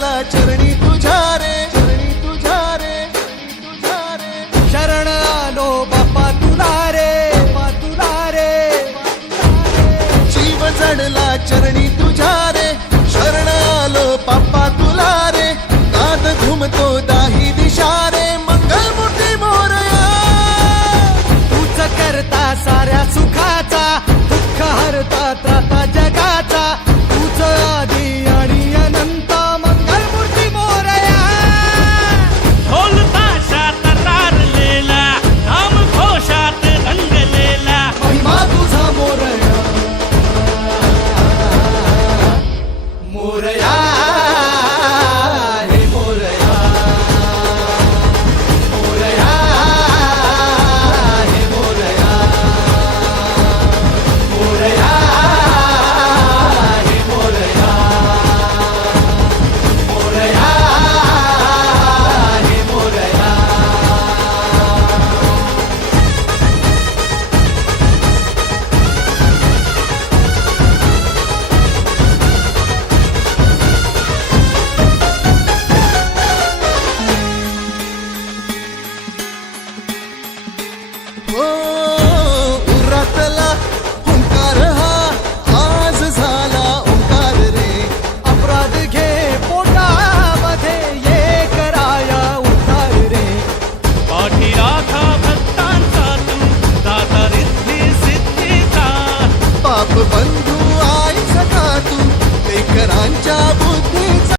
चढला चरणी तुझ्या रे, चरणी तुझ्या रे, तुझ्या रे. शरण आलो बाप्पा तुला रे, बाप्पा तुला रे. जीव जडला चरणी तुझ्या रे, शरण आलो बाप्पा तुला रे. नाद घुमतो दाही दिशा रे, मंगलमूर्ती मोरया. तूच करता साऱ्या सुखाचा, दुःख हरता त्राता जगाचा. तूच आदी आणि अनंत, मंगलमूर्ती मोरया. ढोल ताशात तारलेला, नाम घोषात रंगलेला. महिमा तुझा मोरया, मोरया हे मोरया, मोरया हे मोरया, मोरया हे मोरया, मोरया हे मोरया. हो उरातला ओंकार हा आज झाला ओंकार रे. अपराध घे पोटामध्ये, ये कराया उद्धार रे. पाठी राखा भक्तांचा तू, दाता रिद्धी सिद्धीचा. पाप बंधू आई सखा तू, लेकरांच्या बुद्धी